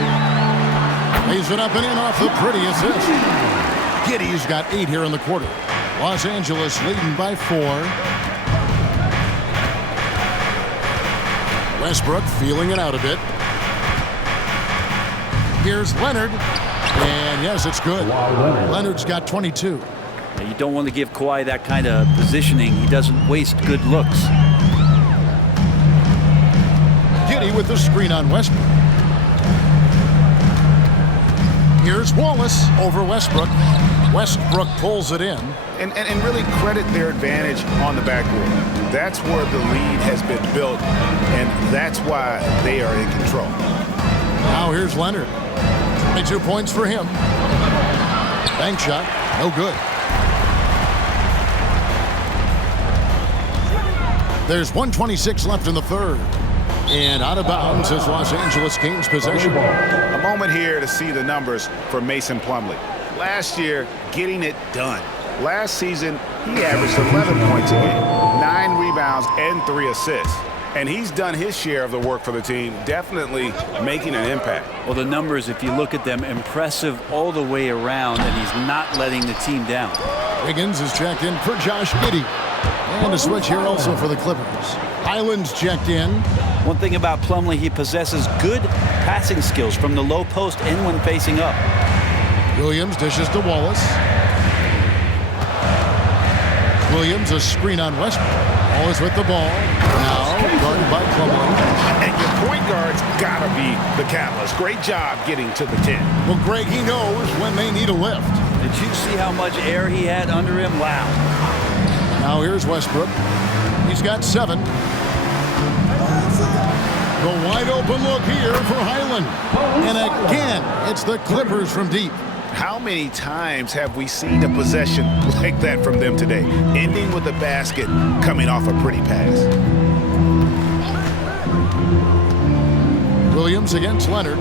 Lays it up and in off the pretty assist. Giddey's got 8 here in the quarter. Los Angeles leading by 4. Westbrook feeling it out a bit. Here's Leonard. And yes, it's good. Leonard's got 22. You don't want to give Kawhi that kind of positioning. He doesn't waste good looks. Giddey with the screen on Westbrook. Here's Wallace over Westbrook. Westbrook pulls it in. And really credit their advantage on the backboard. That's where the lead has been built, and that's why they are in control. Now here's Leonard. 22 points for him. Bank shot, no good. There's 1:26 left in the third. And out of bounds as Los Angeles gains possession. A moment here to see the numbers for Mason Plumlee. Last year, getting it done. Last season, he averaged 11 points a game, 9 rebounds, and 3 assists. And he's done his share of the work for the team, definitely making an impact. Well, the numbers, if you look at them, impressive all the way around, and he's not letting the team down. Wiggins is checked in for Josh Giddey. And a switch here also for the Clippers. Highland's checked in. One thing about Plumlee, he possesses good passing skills from the low post and when facing up. Williams dishes to Wallace. Williams a screen on Westbrook. Wallace with the ball. Now guarded by Plumlee. And your point guard's gotta be the catalyst. Great job getting to the 10. Well, Greg, he knows when they need a lift. Did you see how much air he had under him? Wow. Now here's Westbrook. He's got 7. The wide open look here for Highland. And again, it's the Clippers from deep. How many times have we seen a possession like that from them today? Ending with a basket, coming off a pretty pass. Williams against Leonard.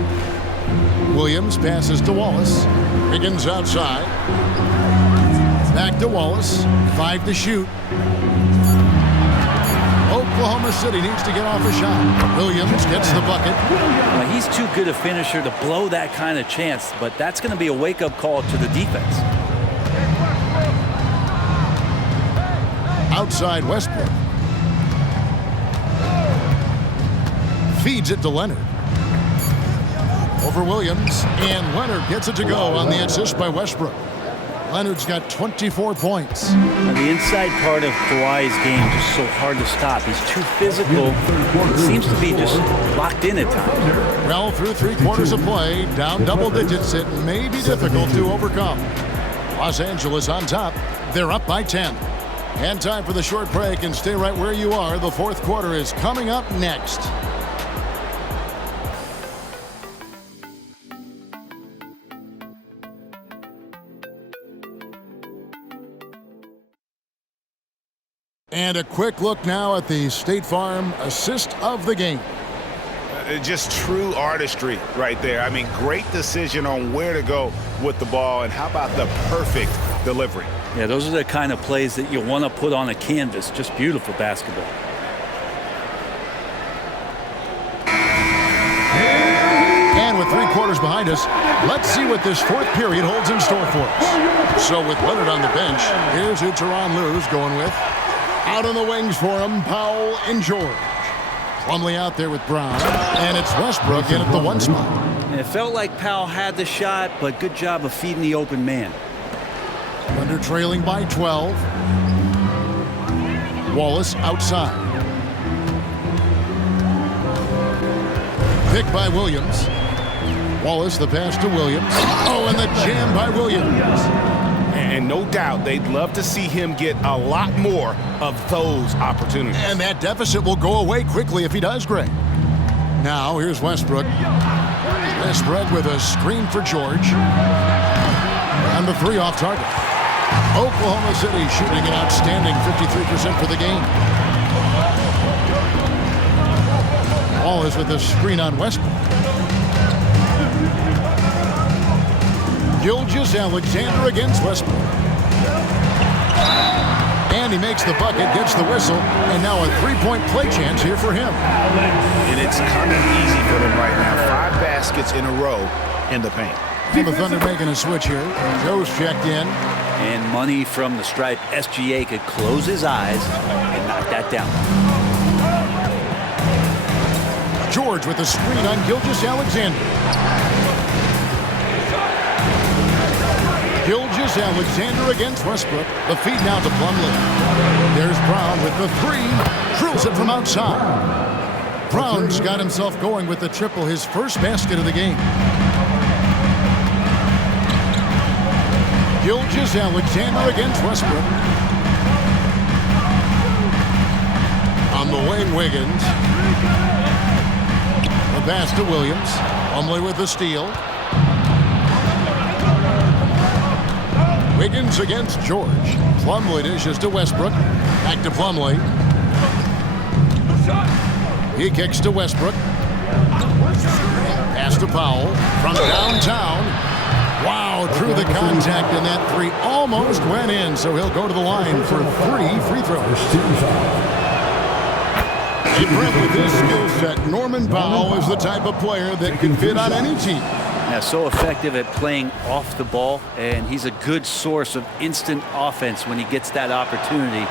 Williams passes to Wallace. Wiggins outside. Back to Wallace. 5 to shoot. Oklahoma City needs to get off a shot. Williams gets the bucket. Well, he's too good a finisher to blow that kind of chance, but that's going to be a wake-up call to the defense. Outside Westbrook. Feeds it to Leonard. Over Williams, and Leonard gets it to go on the assist by Westbrook. Leonard's got 24 points. Now, the inside part of Kawhi's game is just so hard to stop. He's too physical. He seems to be just locked in at times. Well, through 3 quarters of play, down double digits, it may be difficult to overcome. Los Angeles on top. They're up by 10. And time for the short break, and stay right where you are. The fourth quarter is coming up next. And a quick look now at the State Farm assist of the game. Just true artistry right there. I mean, great decision on where to go with the ball, and how about the perfect delivery? Yeah, those are the kind of plays that you want to put on a canvas. Just beautiful basketball. And with 3 quarters behind us, let's see what this fourth period holds in store for us. So with Leonard on the bench, here's who Tyronn Lue's going with. Out on the wings for him, Powell and George. Plumlee out there with Brown. And it's Westbrook in at the 1 spot. And it felt like Powell had the shot, but good job of feeding the open man. Thunder trailing by 12. Wallace outside. Pick by Williams. Wallace, the pass to Williams. Oh, and the jam by Williams. And no doubt they'd love to see him get a lot more of those opportunities. And that deficit will go away quickly if he does, Greg. Now, here's Westbrook. Westbrook with a screen for George. And the 3 off target. Oklahoma City shooting an outstanding 53% for the game. Ball is with a screen on Westbrook. Gilgeous-Alexander against Westbrook. And he makes the bucket, gets the whistle, and now a 3-point play chance here for him. And it's coming easy for them right now. 5 baskets in a row in the paint. And the Thunder making a switch here. Joe's checked in. And money from the stripe. SGA could close his eyes and knock that down. George with the screen on Gilgeous-Alexander. Gilgeous-Alexander against Westbrook. The feed now to Plumlee. There's Brown with the 3. Drills it from outside. Brown's got himself going with the triple, his first basket of the game. Gilgeous-Alexander against Westbrook. On the wing, Wiggins. The pass to Williams. Plumlee with the steal. Wiggins against George. Plumlee dishes to Westbrook. Back to Plumlee. He kicks to Westbrook. Pass to Powell from downtown. Wow, through the contact, and that 3 almost went in, so he'll go to the line for 3 free throws. And Brent, with his skill set, Norman Powell is the type of player that can fit on any team. Yeah, so effective at playing off the ball, and he's a good source of instant offense when he gets that opportunity.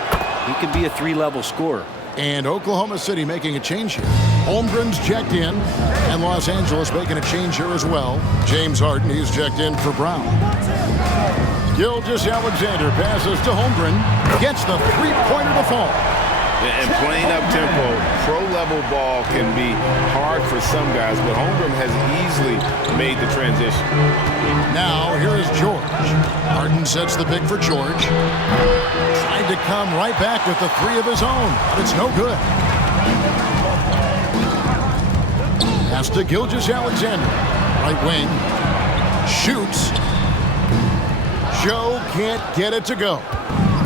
He could be a 3-level scorer. And Oklahoma City making a change here. Holmgren's checked in, and Los Angeles making a change here as well. James Harden, he's checked in for Brown. Gilgeous-Alexander passes to Holmgren, gets the 3-pointer to fall. And playing up-tempo, pro-level ball can be hard for some guys, but Holmgren has easily made the transition. Now, here is George. Harden sets the pick for George. Tried to come right back with the 3 of his own, but it's no good. Pass to Gilgeous-Alexander. Right wing. Shoots. Joe can't get it to go.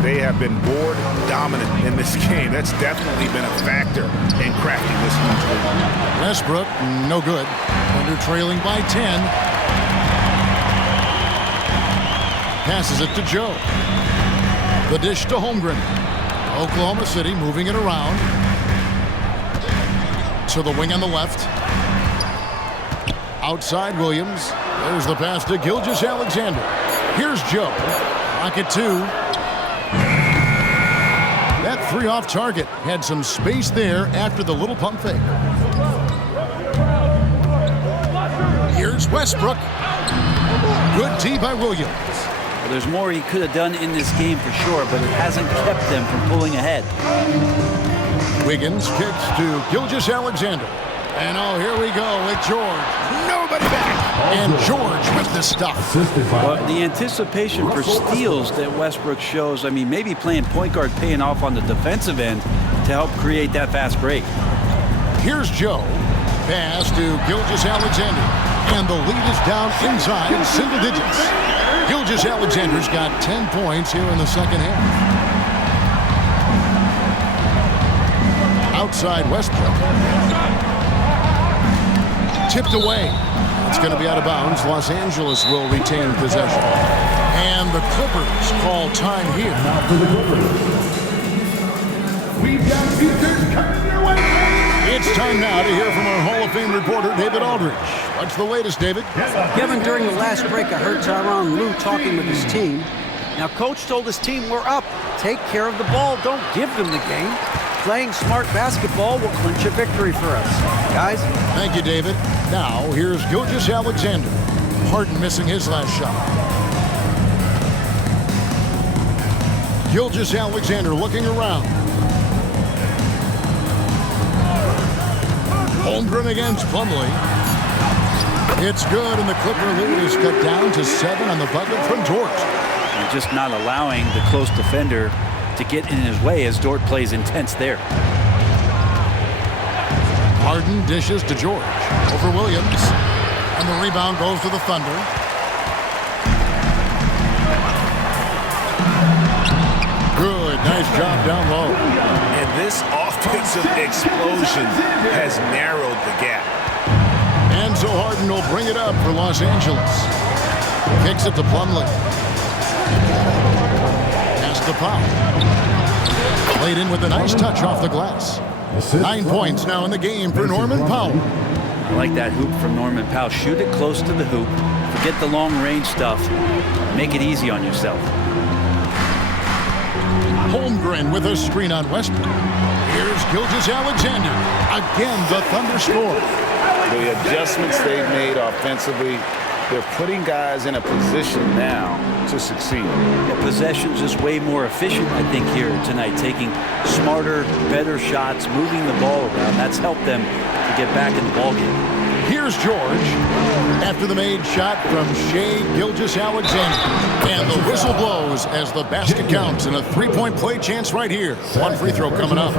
They have been board dominant in this game. That's definitely been a factor in crafting this huge lead. Westbrook, no good. Thunder trailing by 10. Passes it to Joe. The dish to Holmgren. Oklahoma City moving it around. To the wing on the left. Outside Williams. There's the pass to Gilgeous-Alexander. Here's Joe. Pocket 2. That 3 off target had some space there after the little pump fake. Here's Westbrook. Good D by Williams. Well, there's more he could have done in this game for sure, but it hasn't kept them from pulling ahead. Wiggins kicks to Gilgeous-Alexander. And oh, here we go with George. Nobody back. And George with the stuff. Well, the anticipation for steals that Westbrook shows, I mean, maybe playing point guard paying off on the defensive end to help create that fast break. Here's Joe. Pass to Gilgeous-Alexander. And the lead is down inside single digits. Gilgeous-Alexander's got 10 points here in the second half. Outside Westbrook. Tipped away. It's going to be out of bounds. Los Angeles will retain possession. And the Clippers call time here. Now for the Clippers. We've got visitors coming your way. It's time now to hear from our Hall of Fame reporter, David Aldridge. What's the latest, David? Kevin, during the last break, I heard Tyronn Lue talking with his team. Now, Coach told his team, we're up. Take care of the ball. Don't give them the game. Playing smart basketball will clinch a victory for us. Guys? Thank you, David. Now, here's Gilgeous-Alexander. Harden missing his last shot. Gilgeous-Alexander looking around. Holmgren against Plumlee. It's good, and the Clipper lead is cut down to 7 on the bucket from Dort. And just not allowing the close defender to get in his way as Dort plays intense there. Harden dishes to George. Over Williams. And the rebound goes to the Thunder. Good, nice job down low. And this offensive explosion has narrowed the gap. And so Harden will bring it up for Los Angeles. Kicks it to Plumlee. Pass to Powell. Played in with a nice touch off the glass. 9 points now in the game for Norman Powell. I like that hoop from Norman Powell. Shoot it close to the hoop. Forget the long range stuff. Make it easy on yourself. Holmgren with a screen on Westbrook. Here's Gilgeous-Alexander. Again, the Thunder score. The adjustments they've made offensively, they're putting guys in a position now to succeed. The possession's just way more efficient, I think, here tonight. Taking smarter, better shots, moving the ball around. That's helped them to get back in the ballgame. Here's George after the made shot from Shai Gilgeous-Alexander. And the whistle blows as the basket counts and a three-point play chance right here. One free throw coming up.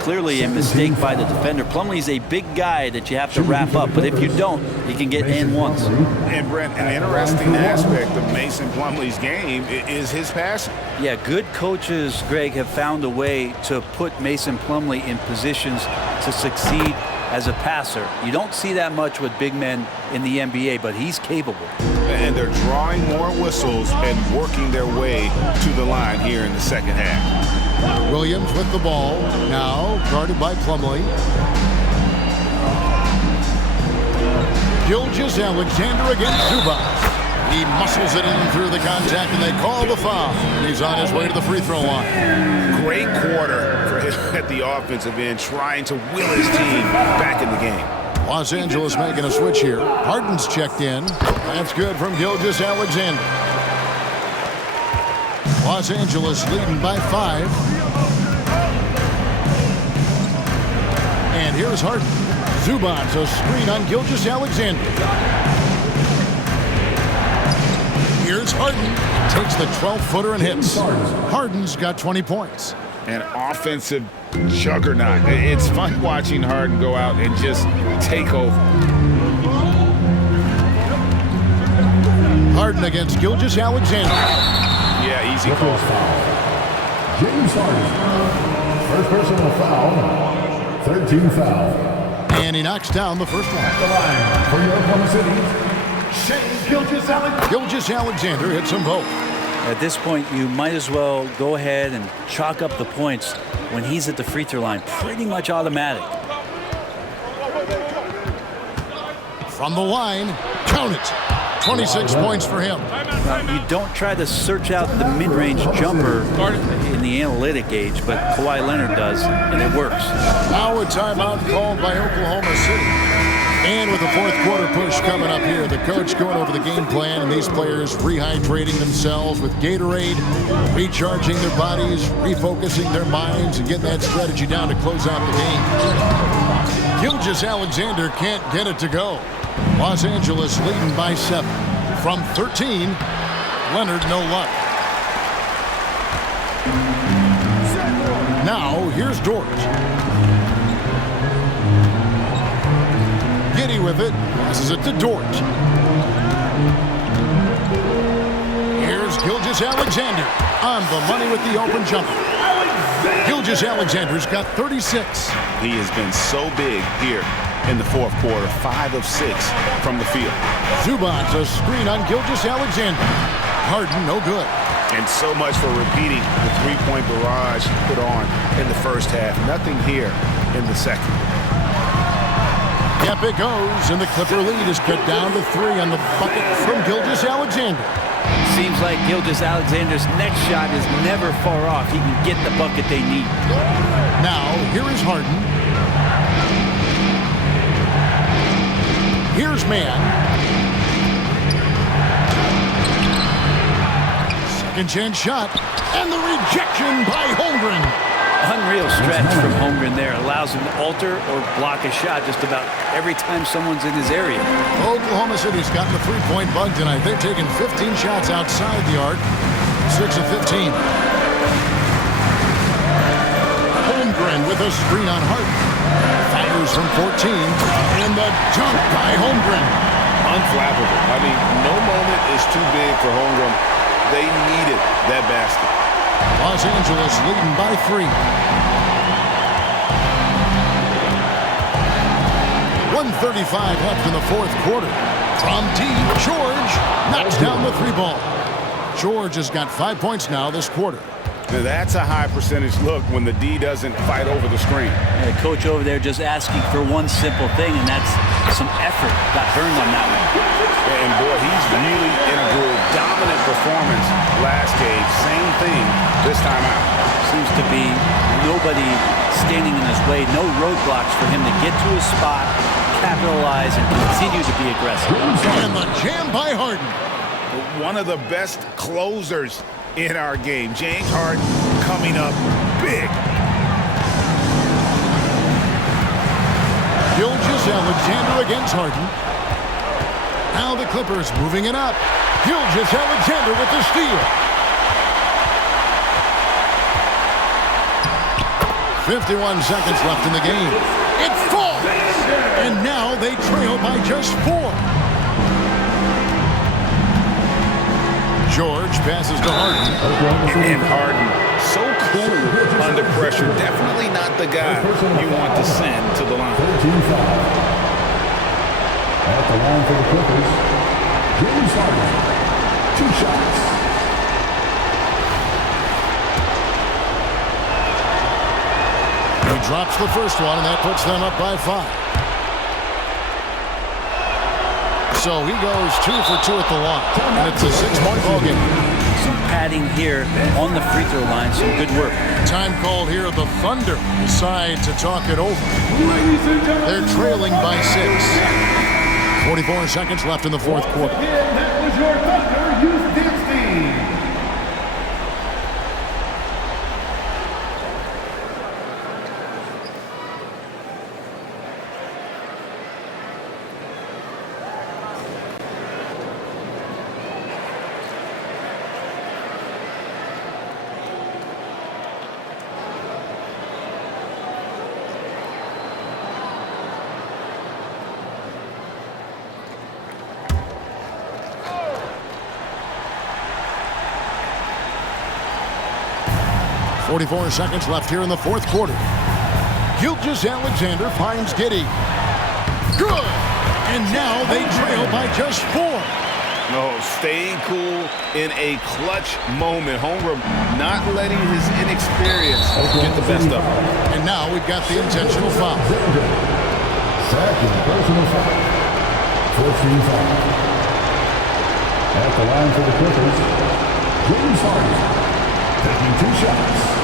Clearly a mistake by the defender. Plumlee's a big guy that you have to wrap up, but if you don't, you can get in once. And Brent, an interesting aspect of Mason Plumlee's game is his passing. Yeah, good coaches, Greg, have found a way to put Mason Plumlee in positions to succeed as a passer. You don't see that much with big men in the NBA, but he's capable. And they're drawing more whistles and working their way to the line here in the second half. Williams with the ball, now guarded by Plumlee. Gilgeous-Alexander against Zubac. He muscles it in through the contact, and they call the foul. He's on his way to the free throw line. Great quarter for him at the offensive end, trying to will his team back in the game. Los Angeles making a switch here. Harden's checked in. That's good from Gilgeous-Alexander. Los Angeles leading by 5. And here's Harden. Zubac, a screen on Gilgeous-Alexander. Here's Harden. Takes the 12-footer and hits. Harden's got 20 points. An offensive juggernaut. It's fun watching Harden go out and just take over. Harden against Gilgeous-Alexander. Yeah, easy call. James Harden. First personal foul. 13 foul. And he knocks down the first one. At the line for the Oklahoma City, Shai Gilgeous-Alexander. Gilgeous-Alexander hits them both. At this point, you might as well go ahead and chalk up the points when he's at the free throw line. Pretty much automatic. From the line, count it. 26 points for him. You don't try to search out the mid-range jumper in the analytic age, but Kawhi Leonard does, and it works. Now a timeout called by Oklahoma City. And with the fourth quarter push coming up here, the coach going over the game plan, and these players rehydrating themselves with Gatorade, recharging their bodies, refocusing their minds, and getting that strategy down to close out the game. Gilgeous-Alexander can't get it to go. Los Angeles leading by 7. From 13, Leonard no luck. Now, here's Dort. Giddy with it, passes it to Dort. Here's Gilgeous-Alexander on the money with the open jumper. Gilgeous-Alexander's got 36. He has been so big here in the fourth quarter, 5 of 6 from the field. Zubac, a screen on Gilgeous-Alexander. Harden, no good. And so much for repeating the three-point barrage put on in the first half. Nothing here in the second. Yep, it goes, and the Clipper lead is cut down to 3 on the bucket from Gilgeous-Alexander. Seems like Gilgeous-Alexander's next shot is never far off. He can get the bucket they need. Now, here is Harden. Here's Mann. Second chance shot, and the rejection by Holmgren. Unreal stretch from Holmgren there. Allows him to alter or block a shot just about every time someone's in his area. Oklahoma City's gotten the three-point bug tonight. They've taken 15 shots outside the arc, 6 of 15. Holmgren with a screen on Harden. Fires from 14, and the dunk by Holmgren. unflappable. I mean, no moment is too big for homegrown. They needed that basket. Los Angeles leading by 3. 1:35 left in the fourth quarter. From deep, George knocks down the 3 ball. George has got 5 points now this quarter. Now that's a high percentage look when the D doesn't fight over the screen. Yeah, the coach over there just asking for one simple thing, and that's some effort. Got burned on that one. And boy, he's really in a groove. Dominant performance last game. Same thing this time out. Seems to be nobody standing in his way. No roadblocks for him to get to his spot, capitalize, and continue to be aggressive. And the jam by Harden. One of the best closers in our game. James Harden coming up big. Gilgeous-Alexander against Harden. Now the Clippers moving it up. Gilgeous-Alexander with the steal. 51 seconds left in the game. It falls! And now they trail by just 4. George passes to Harden. And Harden, so cool under pressure. Definitely not the guy you want to send to the line. 13-5. At the line for the Clippers, James Harden. 2 shots. He drops the first one, and that puts them up by 5. So he goes 2 for 2 at the line, and it's a 6-point ball game. Some padding here on the free throw line, some good work. Time called here. The Thunder decide to talk it over. They're trailing by 6. 44 seconds left in the fourth quarter. That was your Thunder Youth Dance Team. .44 seconds left here in the fourth quarter. Gilgeous-Alexander finds Giddey. Good! And now they trail by just 4. No, staying cool in a clutch moment. Holmgren not letting his inexperience get the best of him. And now we've got the intentional foul. Second personal foul. 14-5. At the line for the Clippers, James Harden. Taking 2 shots.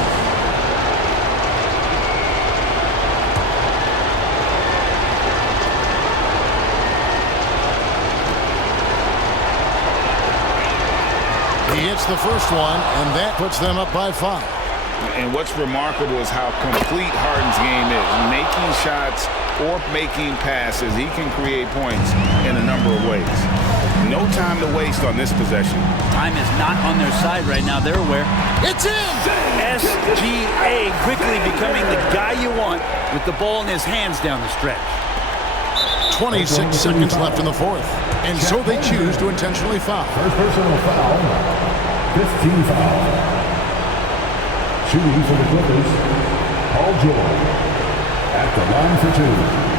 He hits the first one, and that puts them up by 5. And what's remarkable is how complete Harden's game is. Making shots or making passes, he can create points in a number of ways. No time to waste on this possession. Time is not on their side right now. They're aware. It's in! SGA quickly becoming the guy you want with the ball in his hands down the stretch. 26 seconds left in the fourth. And so they choose to intentionally foul. First personal foul. 15 foul. Shooting for the Clippers, Paul George. At the line for 2.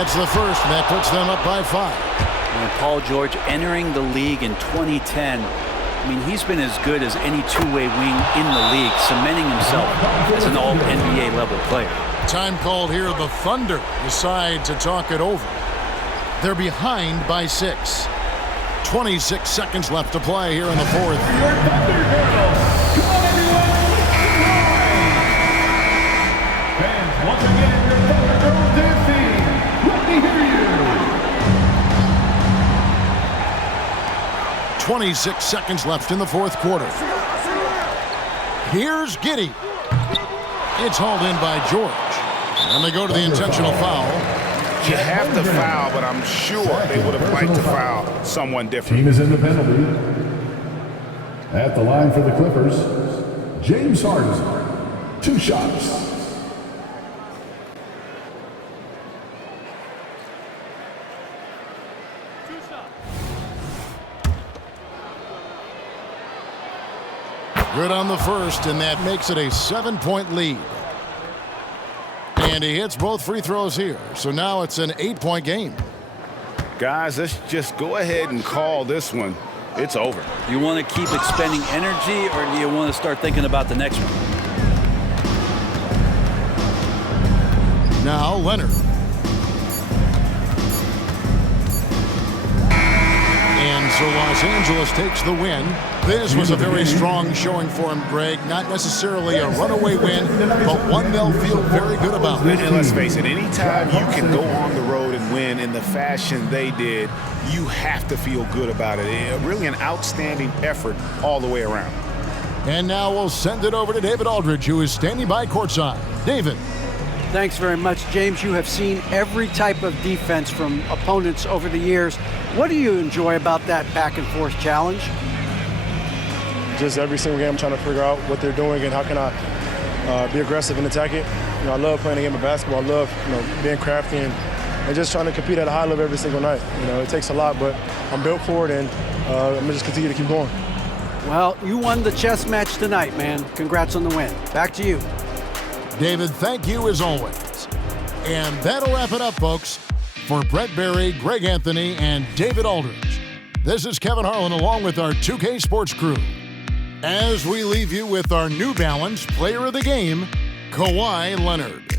It's the first, and that puts them up by 5. And Paul George entering the league in 2010. I mean, he's been as good as any two-way wing in the league, cementing himself as an all-NBA level player. Time called here. The Thunder decide to talk it over. They're behind by 6. 26 seconds left to play here in the fourth. Your Thunder girls. Come on, everyone. Fans, once again, your Thunder girls dancing. Let me hear you. 26 seconds left in the fourth quarter. Here's Giddey. It's hauled in by George. And they go to the intentional foul. You have to foul, but I'm sure they would have liked to foul someone different. Team is in the penalty. At the line for the Clippers, James Harden. 2 shots. Good on the first, and that makes it a 7-point lead. And he hits both free throws here, so now it's an 8-point game. Guys, let's just go ahead and call this one. It's over. You want to keep expending energy, or do you want to start thinking about the next one? Now Leonard. And so Los Angeles takes the win. This was a very strong showing for him, Greg. Not necessarily a runaway win, but one they'll feel very good about. And let's face it, anytime you can go on the road and win in the fashion they did, you have to feel good about it. Really an outstanding effort all the way around. And now we'll send it over to David Aldridge, who is standing by courtside. David. Thanks very much, James. You have seen every type of defense from opponents over the years. What do you enjoy about that back-and-forth challenge? Just every single game I'm trying to figure out what they're doing and how can I be aggressive and attack it. You know, I love playing the game of basketball. I love, being crafty and just trying to compete at a high level every single night. You know, it takes a lot, but I'm built for it, and I'm going to just continue to keep going. Well, you won the chess match tonight, man. Congrats on the win. Back to you. David, thank you as always. And that'll wrap it up, folks. For Brent Barry, Greg Anthony, and David Aldridge, this is Kevin Harlan along with our 2K Sports crew, as we leave you with our New Balance Player of the Game, Kawhi Leonard.